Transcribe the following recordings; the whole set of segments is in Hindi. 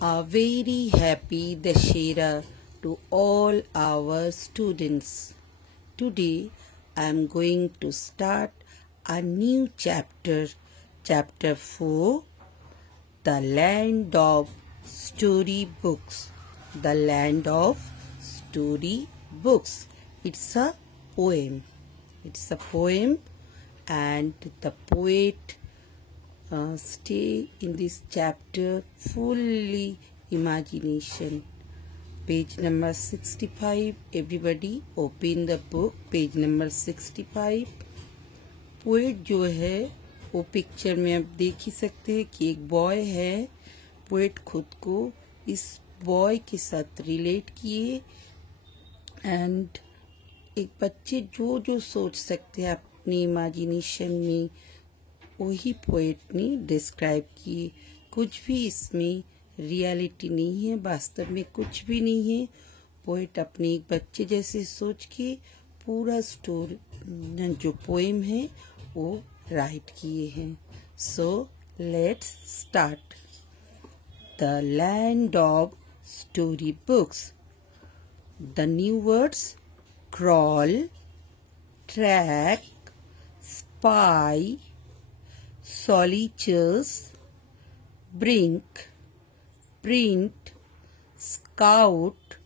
A very happy Dashera to all our students. Today I am going to start a new chapter, chapter 4, The Land of Story Books. The Land of Story Books. It's a poem. It's a poem, and the poet stay in this chapter fully imagination. Page number 65. Everybody open the book. Page number 65. Poet जो है वो पिक्चर में आप देख ही सकते हैं कि एक बॉय है. पोएट खुद को इस बॉय के साथ रिलेट किए एंड एक बच्चे जो जो सोच सकते हैं अपनी इमेजिनेशन में वही पोएट ने डिस्क्राइब किए. कुछ भी इसमें रियलिटी नहीं है, वास्तव में कुछ भी नहीं है. पोएट अपने एक बच्चे जैसे सोच के पूरा स्टोरी जो पोएम है वो राइट किए हैं. So let's start. The land of story books. The new words crawl, track, spy, solitaires, brink, print, scout,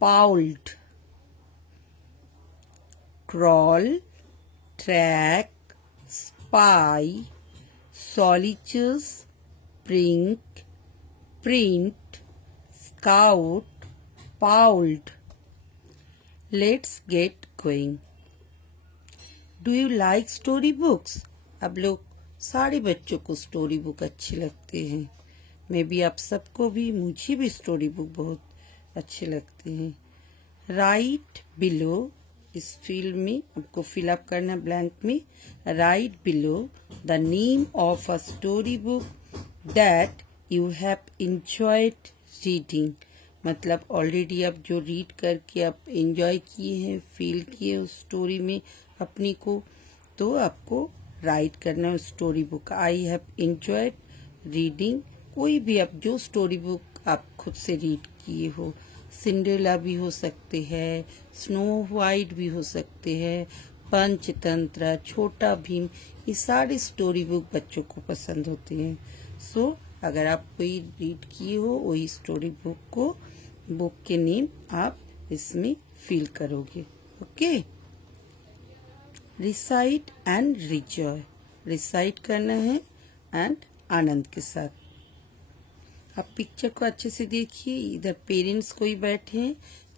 pouled. Crawl, track, spy, solitaires, brink, print, scout, pouled. Let's get going. Do you like story books? अब लोग सारे बच्चों को स्टोरी बुक अच्छे लगते हैं. मे बी आप सबको भी, मुझे भी स्टोरी बुक बहुत अच्छे लगते हैं. राइट बिलो, इस फील्ड में आपको फिलअप करना ब्लैंक में. Right below the name of a story book that you have enjoyed reading. मतलब ऑलरेडी आप जो रीड करके आप एंजॉय किए हैं, फील किए उस स्टोरी में अपनी को, तो आपको राइट करना है story book. I have enjoyed reading. कोई भी आप जो स्टोरी बुक आप खुद से रीड किए हो. सिंड्रेला भी हो सकते हैं, स्नो वाइट भी हो सकते हैं, पंचतंत्र, छोटा भीम, ये सारे स्टोरी बुक बच्चों को पसंद होते हैं. सो अगर आप कोई रीड किए हो वही स्टोरी बुक को, बुक के नेम आप इसमें फील करोगे. Okay. Recite and rejoice. Recite करना है एंड आनंद के साथ. आप पिक्चर को अच्छे से देखिए. इधर पेरेंट्स कोई बैठे हैं,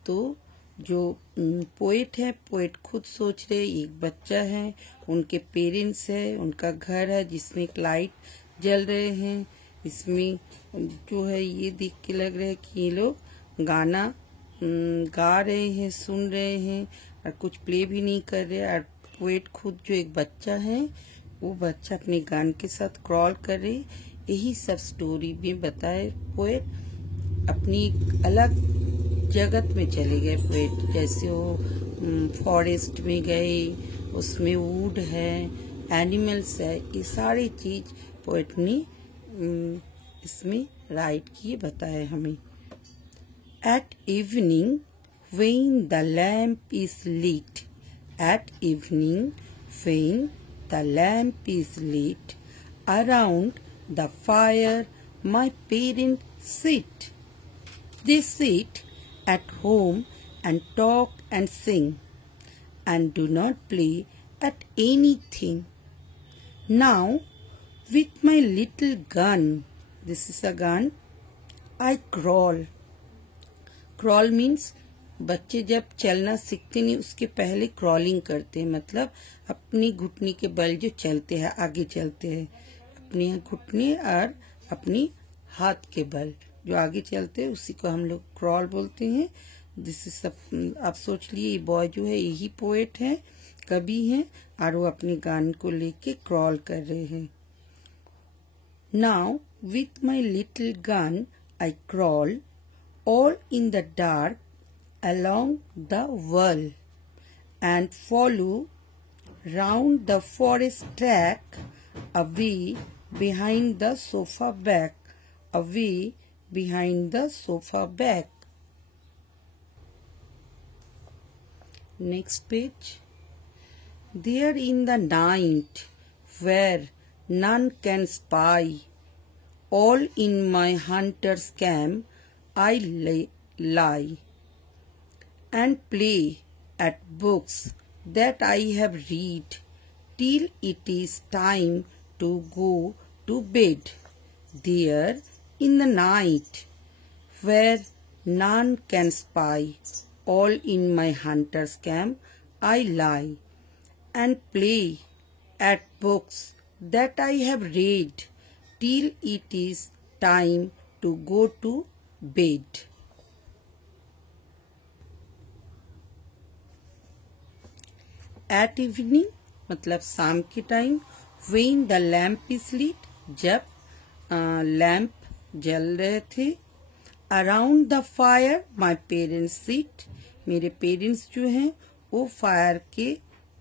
तो जो पोएट है, पोएट खुद सोच रहे, एक बच्चा है, उनके पेरेंट्स है, उनका घर है जिसमें एक लाइट जल रहे हैं. इसमें जो है ये देख के लग रहा है कि ये लोग गाना गा रहे हैं, सुन रहे हैं और कुछ प्ले भी नहीं कर रहे. और पोएट खुद जो एक बच्चा है, वो बच्चा अपने गान के साथ क्रॉल कर रहे. यही सब स्टोरी में बताए. पोएट अपनी अलग जगत में चले गए. पोएट जैसे वो फॉरेस्ट में गए, उसमें वुड है, एनिमल्स है, ये सारी चीज पोएट ने इसमें राइट किए, बताए हमें. At evening, when the lamp is lit. At evening, when the lamp is lit, around the fire my parents sit. They sit at home and talk and sing, and do not play at anything. Now, with my little gun, this is a gun, I crawl. Crawl means बच्चे जब चलना सीखते नहीं उसके पहले क्रॉलिंग करते हैं. मतलब अपनी घुटने के बल जो चलते हैं, आगे चलते हैं, अपने घुटने और अपनी हाथ के बल जो आगे चलते हैं उसी को हम लोग क्रॉल बोलते हैं. दिस इज सब. आप सोच लिए ये बॉय जो है यही पोएट है, कवि है, और वो अपने गान को लेके क्रॉल कर रहे हैं. Now with my little gun I crawl all in the dark along the wall and follow round the forest track away behind the sofa back, away behind the sofa back. Next page. There in the night, where none can spy, all in my hunter's camp I lie, and play at books that I have read, till it is time to go to bed. There in the night, where none can spy, all in my hunter's camp I lie, and play at books that I have read, till it is time to go to bed. At evening मतलब शाम के time, when the lamp is lit, जब लैम्प जल रहे थे, around the fire my parents sit, मेरे पेरेंट्स जो हैं वो फायर के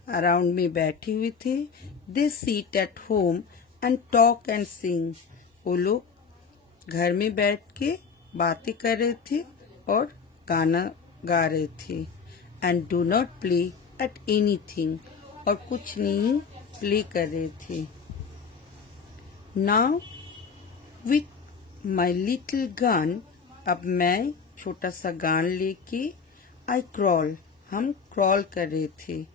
अराउंड में बैठे हुए थे. they sit at home and talk and sing, वो लोग घर में बैठ के बातें कर रहे थे और गाना गा रहे थे. and do not play at anything, और कुछ नहीं प्ले कर रहे थे. now with my little gun, अब मैं छोटा सा गान लेके I crawl, हम क्रॉल कर रहे थे.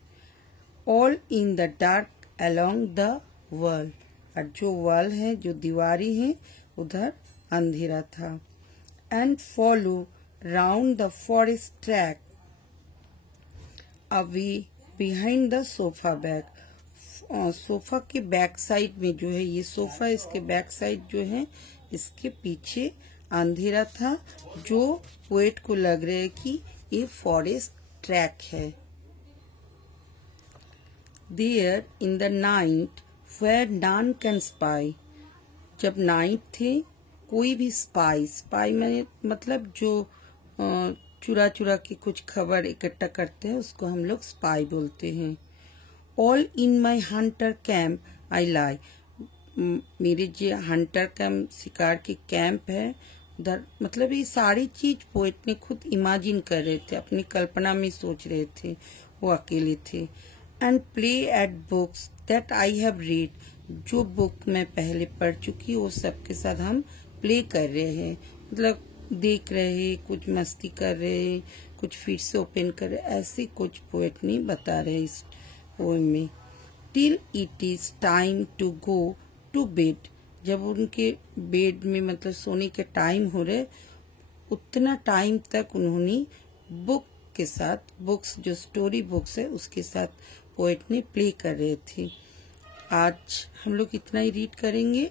all in the dark along the wall, और जो वॉल है, जो दीवारी है, उधर अंधेरा था. and follow round the forest track, away behind the sofa back, sofa के बैक साइड में जो है, ये सोफा इसके बैक साइड जो है, इसके पीछे अंधेरा था, जो पोएट को लग रहा है कि ये फॉरेस्ट ट्रैक है. There in the night where none can spy, जब नाइट थे कोई भी स्पाई में मतलब जो चुरा चुरा के कुछ खबर इकट्ठा करते हैं, उसको हम लोग स्पाई बोलते हैं. all in my hunter camp I lie, मेरे जो हंटर कैंप, शिकार के कैंप है उधर, मतलब ये सारी चीज पोएट ने खुद इमेजिन कर रहे थे, अपनी कल्पना में सोच रहे थे, वो अकेले थे. and play at books that I have read, जो बुक मैं पहले पढ़ चुकी वो सब के साथ हम प्ले कर रहे हैं, मतलब देख रहे हैं, कुछ मस्ती कर रहे हैं, कुछ फिर से ओपन कर रहे, ऐसे कुछ पोएट नहीं बता रहे इस पोएम में. till it is time to go to bed, जब उनके बेड में मतलब सोने के टाइम हो रहे, उतना टाइम तक उन्होंने बुक के साथ, बुक्स जो स्टोरी बुक्स है उसके साथ पोएट ने प्ले कर रहे थे. आज हम लोग इतना ही रीड करेंगे.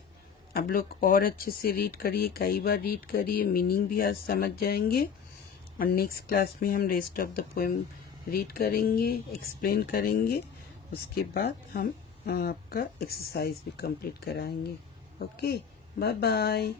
आप लोग और अच्छे से रीड करिए, कई बार रीड करिए, मीनिंग भी आज समझ जाएंगे. और नेक्स्ट क्लास में हम rest of the poem read करेंगे, एक्सप्लेन करेंगे. उसके बाद हम आपका एक्सरसाइज भी कंप्लीट कराएंगे. Okay, bye bye.